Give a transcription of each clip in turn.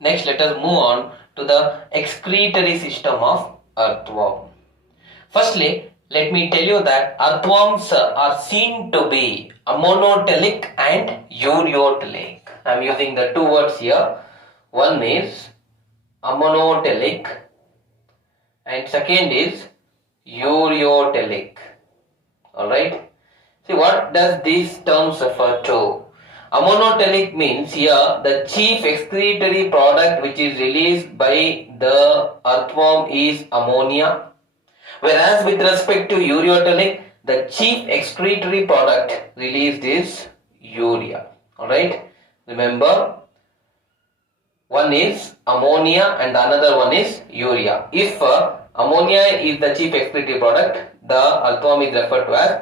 next let us move on to the excretory system of earthworm. Firstly, let me tell you that earthworms are seen to be monotelic and eureotelic. I am using the two words here. One is monotelic and second is eureotelic. Alright. See, what does these terms refer to? Monotelic means here the chief excretory product which is released by the earthworm is ammonia. Whereas with respect to eureotelic, the chief excretory product released is urea. Alright. Remember, one is ammonia and another one is urea. If ammonia is the chief excretory product, the earthworm is referred to as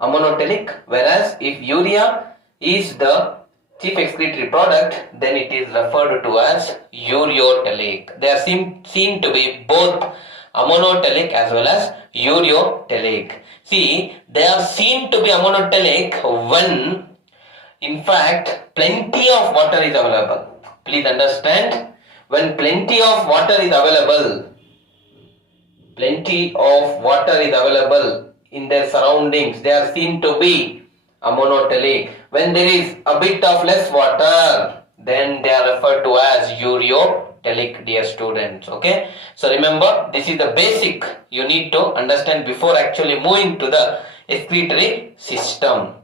monotelic, whereas if urea is the chief excretory product, then it is referred to as eureotelic. They are seen to be both monotelic as well as eureotelic. See, they are seen to be monotelic when in fact plenty of water is available. Please understand, when plenty of water is available in their surroundings, they are seen to be monotelic. When there is a bit of less water, then they are referred to as eureotelic, dear students. Okay, so remember, this is the basic you need to understand before actually moving to the excretory system.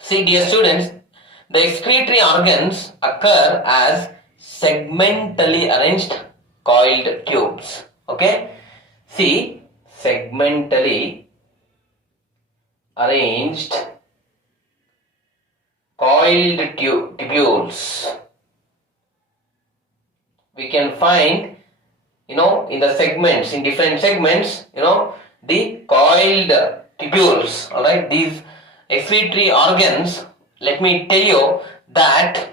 See, dear students, the excretory organs occur as segmentally arranged coiled tubes. Okay, see, segmentally arranged coiled tubules. We can find, in the segments, in different segments, the coiled tubules. Alright, these excretory organs, let me tell you that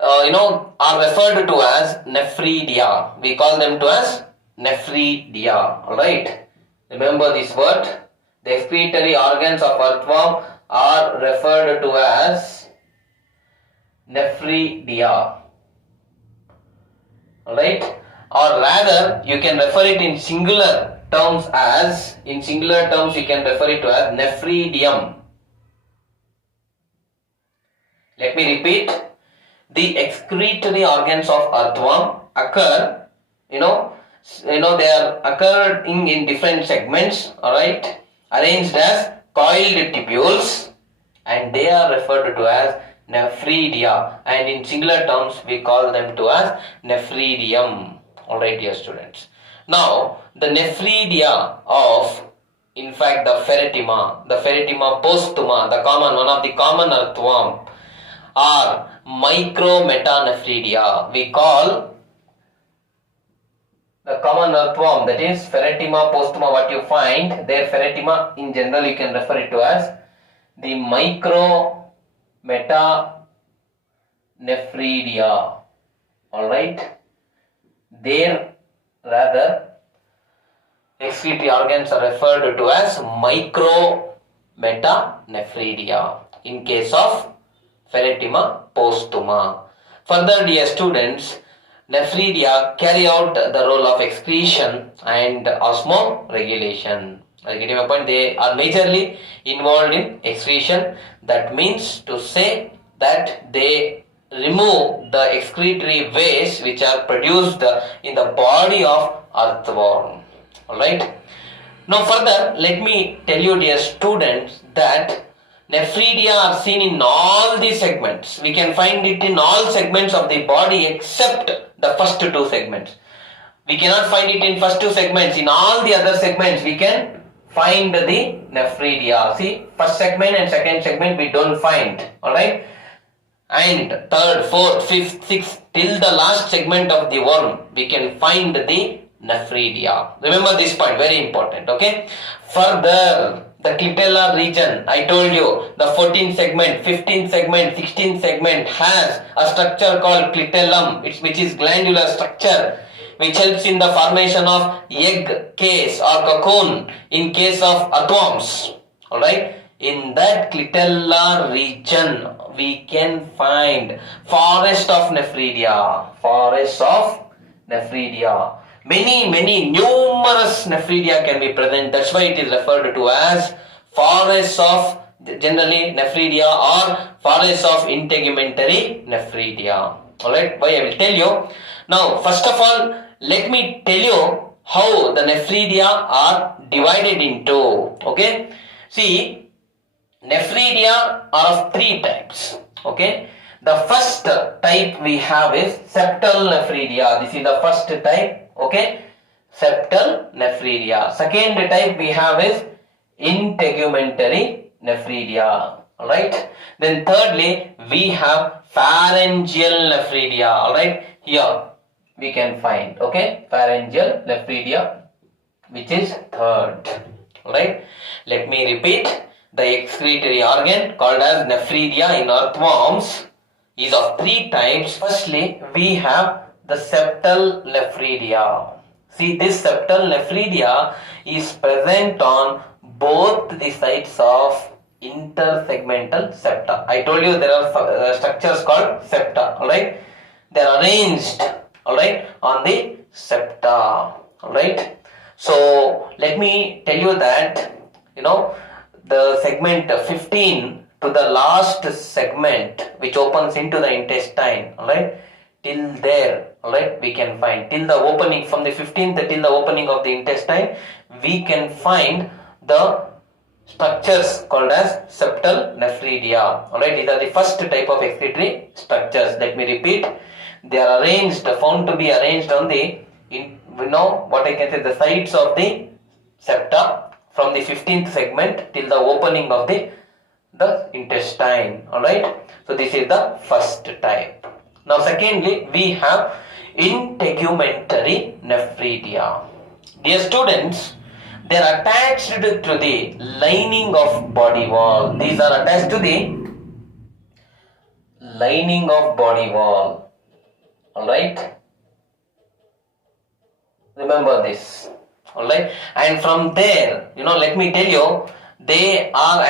are referred to as nephridia. We call them to as nephridia. Alright, remember this word. The excretory organs of earthworm are referred to as nephridia. Alright, or rather you can refer it in singular terms as, you can refer it to as nephridium. Let me repeat. The excretory organs of earthworm occur, they are occurring in different segments, alright, arranged as coiled tubules, and they are referred to as nephridia, and in singular terms we call them to as nephridium. Alright, dear students. Now, the nephridia of, in fact, the Pheretima postuma, one of the common earthworm, are micrometanephridia. We call the common earthworm, that is Pheretima postuma, what you find, their Pheretima in general you can refer it to as the micrometanephridia. Alright, their excretory organs are referred to as micrometanephridia in case of Pheretima postuma. Further, dear students, nephridia carry out the role of excretion and osmoregulation. Getting my point? They are majorly involved in excretion. That means to say that they remove the excretory waste which are produced in the body of earthworm. Alright. Now further, let me tell you, dear students, that nephridia are seen in all the segments. We can find it in all segments of the body except the first two segments. We cannot find it in first two segments. In all the other segments we can find the nephridia. See, first segment and second segment we don't find. Alright. And third, fourth, fifth, sixth, till the last segment of the worm we can find the nephridia. Remember this point, very important. Okay. Further, the clitellar region, I told you, the 14th segment, 15th segment, 16th segment has a structure called clitellum, which is glandular structure, which helps in the formation of egg case or cocoon in case of earthworms. Alright, in that clitellar region we can find forest of nephridia. Forest of nephridia. Many numerous nephridia can be present. That's why it is referred to as forest of generally nephridia or forest of integumentary nephridia. Alright, why I will tell you. Now, first of all, let me tell you how the nephridia are divided into. Okay, see, nephridia are of three types. Okay, the first type we have is septal nephridia. This is the first type. Okay, septal nephridia. Second type we have is integumentary nephridia. Alright, then thirdly we have pharyngeal nephridia. Alright, here we can find, okay, pharyngeal nephridia, which is third. Alright, let me repeat. The excretory organ called as nephridia in earthworms is of three types. Firstly, we have the septal nephridia. See, this septal nephridia is present on both the sides of intersegmental septa. I told you there are structures called septa. Alright, they are arranged, alright, on the septa. Alright, so let me tell you that, the segment 15 to the last segment which opens into the intestine, alright, till there, alright, we can find till the opening from the 15th till the opening of the intestine, we can find the structures called as septal nephridia. Alright, these are the first type of excretory structures. Let me repeat. They are arranged, found to be arranged on the, what I can say, the sides of the septa from the 15th segment till the opening of the intestine. Alright, so this is the first type. Now secondly, we have integumentary nephridia. Dear students, they are attached to the lining of body wall. These are attached to the lining of body wall. Alright, remember this. Alright, and from there, let me tell you, they are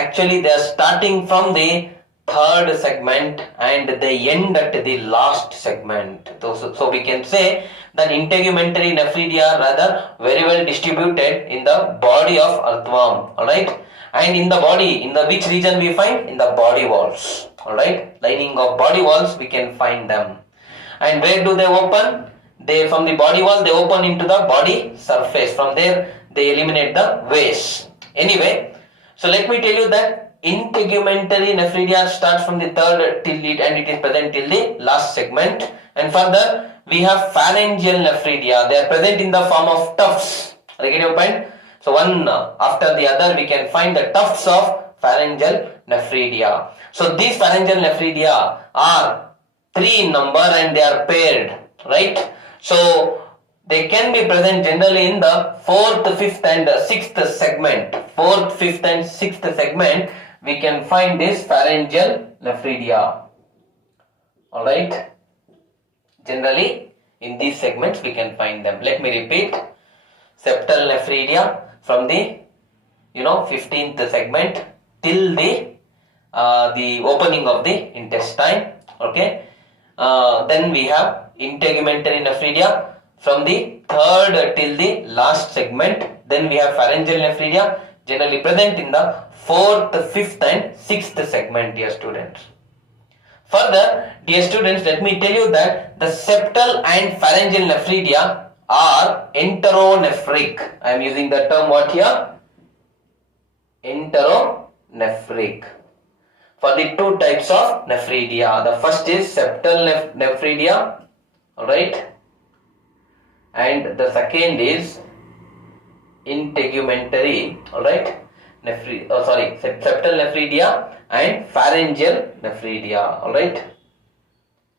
starting from the third segment and they end at the last segment. So we can say that integumentary nephridia are rather very well distributed in the body of earthworm. Alright, and in the body, in the which region we find? In the body walls. Alright, lining of body walls we can find them. And where do they open? From the body wall they open into the body surface. From there they eliminate the waste. Anyway, so let me tell you that integumentary nephridia starts from the third till it, and it is present till the last segment. And further we have pharyngeal nephridia. They are present in the form of tufts. Get your point? So one after the other we can find the tufts of pharyngeal nephridia. So these pharyngeal nephridia are 3 in number and they are paired, right? So they can be present generally in the 4th, 5th and 6th segment. 4th, 5th and 6th segment we can find this pharyngeal nephridia. Alright, generally in these segments we can find them. Let me repeat. Septal nephridia from the 15th segment till the opening of the intestine. Okay, then we have integumentary nephridia from the third till the last segment. Then we have pharyngeal nephridia generally present in the 4th, 5th and 6th segment, dear students. Further, dear students, let me tell you that the septal and pharyngeal nephridia are enteronephric. I am using the term what here? Enteronephric. For the two types of nephridia. The first is septal nephridia, alright, and the second is integumentary, alright, septal nephridia and pharyngeal nephridia, alright,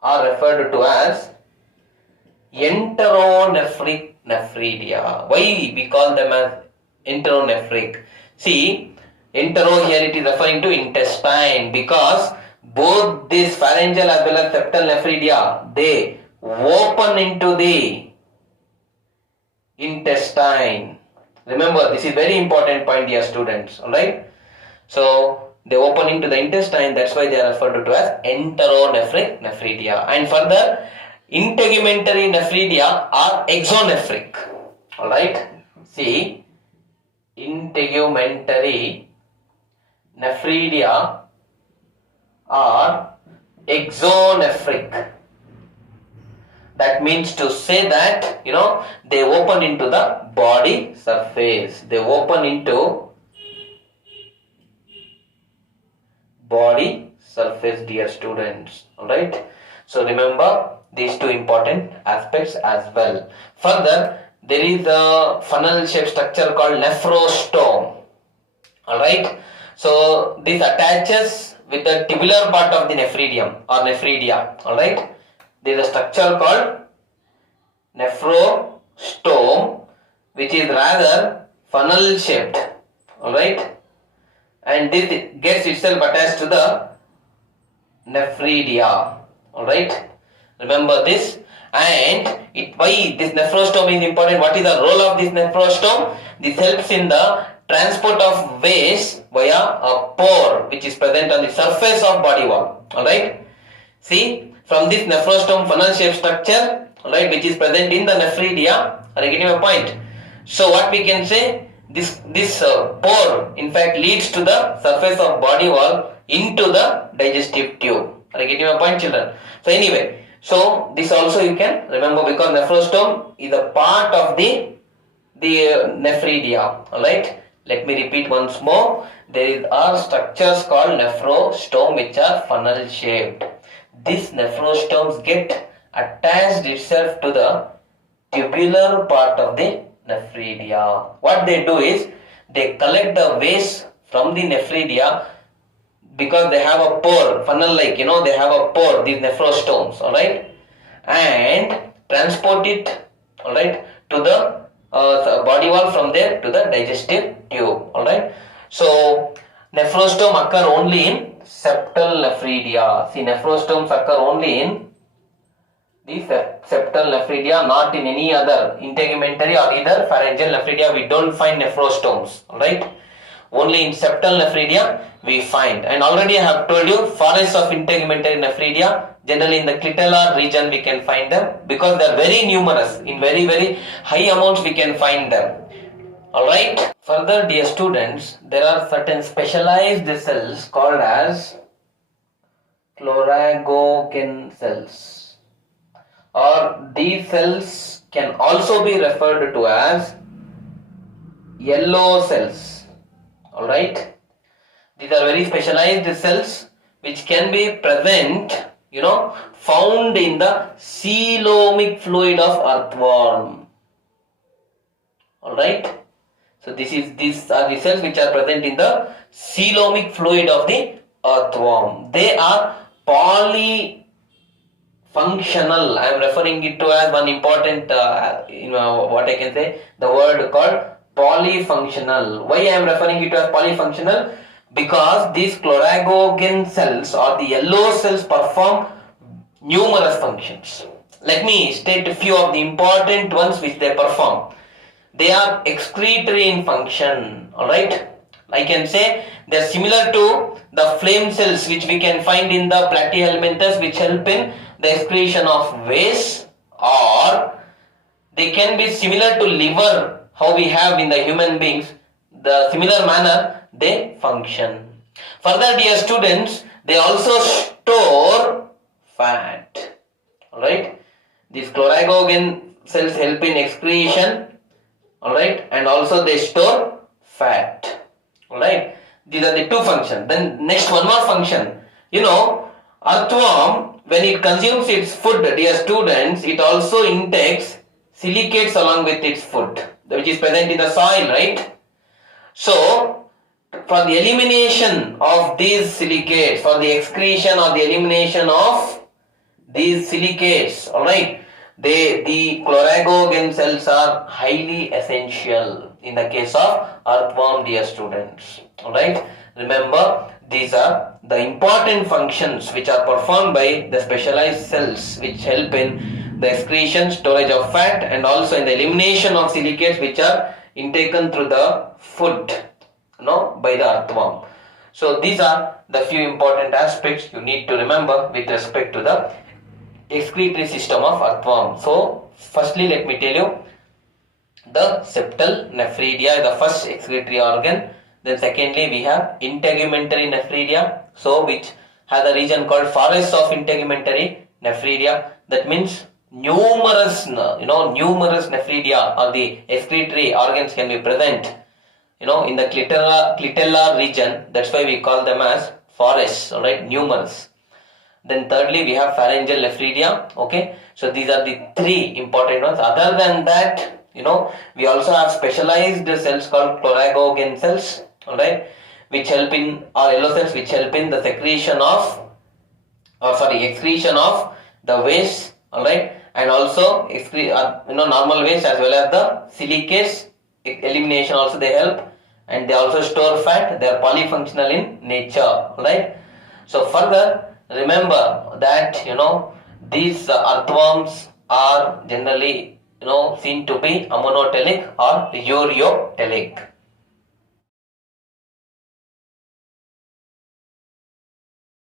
are referred to as enteronephric nephridia. Why we call them as enteronephric? See, entero here it is referring to intestine, because both this pharyngeal as well as septal nephridia, they open into the intestine. Remember, this is very important point, dear students. Alright, so they open into the intestine, that's why they are referred to as enteronephric nephridia. And further, integumentary nephridia are exonephric. Alright, see, integumentary nephridia are exonephric. That means to say that, they open into the body surface. They open into body surface, dear students. Alright. So remember these two important aspects as well. Further, there is a funnel shaped structure called nephrostome. Alright. So this attaches with the tubular part of the nephridium or nephridia. Alright. There is a structure called nephrostome, which is rather funnel shaped. Alright. And this gets itself attached to the nephridia. Alright. Remember this. And why this nephrostome is important? What is the role of this nephrostome? This helps in the transport of waste via a pore which is present on the surface of body wall. Alright. See, from this nephrostome funnel shaped structure, alright, which is present in the nephridia, are you getting my point? So what we can say, this pore in fact leads to the surface of body wall into the digestive tube. Are you getting my point, children? So anyway, so this also you can remember, because nephrostome is a part of the nephridia. Alright, let me repeat once more. There are structures called nephrostome which are funnel shaped. These nephrostomes get attached itself to the tubular part of the nephridia. What they do is they collect the waste from the nephridia, because they have a pore, funnel like, they have a pore, these nephrostomes, alright, and transport it, alright, to the body wall, from there to the digestive tube, alright. So nephrostome occur only in septal nephridia. See, nephrostomes occur only in the septal nephridia, not in any other integumentary or either pharyngeal nephridia. We don't find nephrostomes, alright. Only in septal nephridia we find. And already I have told you, forests of integumentary nephridia, generally in the clitellar region we can find them, because they are very numerous. In very, very high amounts we can find them. Alright. Further, dear students, there are certain specialized cells called as Chlorophyll cells, or these cells can also be referred to as yellow cells. Alright, these are very specialized cells which can be present, found in the coelomic fluid of earthworm. Alright, so these are the cells which are present in the coelomic fluid of the earthworm. They are polyfunctional. I am referring it to as one important, what I can say, the word called polyfunctional. Why I am referring it to as polyfunctional? Because these Chlorophyll cells or the yellow cells perform numerous functions. Let me state a few of the important ones which they perform. They are excretory in function. Alright, I can say they are similar to the flame cells which we can find in the platyhelminthes, which help in the excretion of waste, or they can be similar to liver, how we have in the human beings. The similar manner they function. Further, dear students, they also store fat. Alright, these Chlorophyll cells help in excretion, alright, and also they store fat. Alright, these are the two functions. Then next, one more function. Earthworm, when it consumes its food, dear students, it also intakes silicates along with its food, which is present in the soil, right? So, for the elimination of these silicates, for the excretion or the elimination of these silicates, alright, the Chlorophyll cells are highly essential in the case of earthworm, dear students. Alright, remember, these are the important functions which are performed by the specialized cells which help in the excretion, storage of fat, and also in the elimination of silicates which are intaken through the food, by the earthworm. So these are the few important aspects you need to remember with respect to the excretory system of earthworm. So firstly, let me tell you, the septal nephridia is the first excretory organ. Then secondly, we have integumentary nephridia, so which has a region called forest of integumentary nephridia. That means numerous nephridia or the excretory organs can be present, in the clitellar region. That's why we call them as forests, all right, numerous. Then thirdly, we have pharyngeal nephridia. Okay, so these are the three important ones. Other than that, we also have specialized cells called Chlorophyll cells, all right, which help in, or yellow cells, which help in the excretion of the waste, all right, and also normal waste as well as the silicates elimination also they help, and they also store fat. They are polyfunctional in nature, all right. So further, remember that these earthworms are generally seen to be monotelic or euryotelic.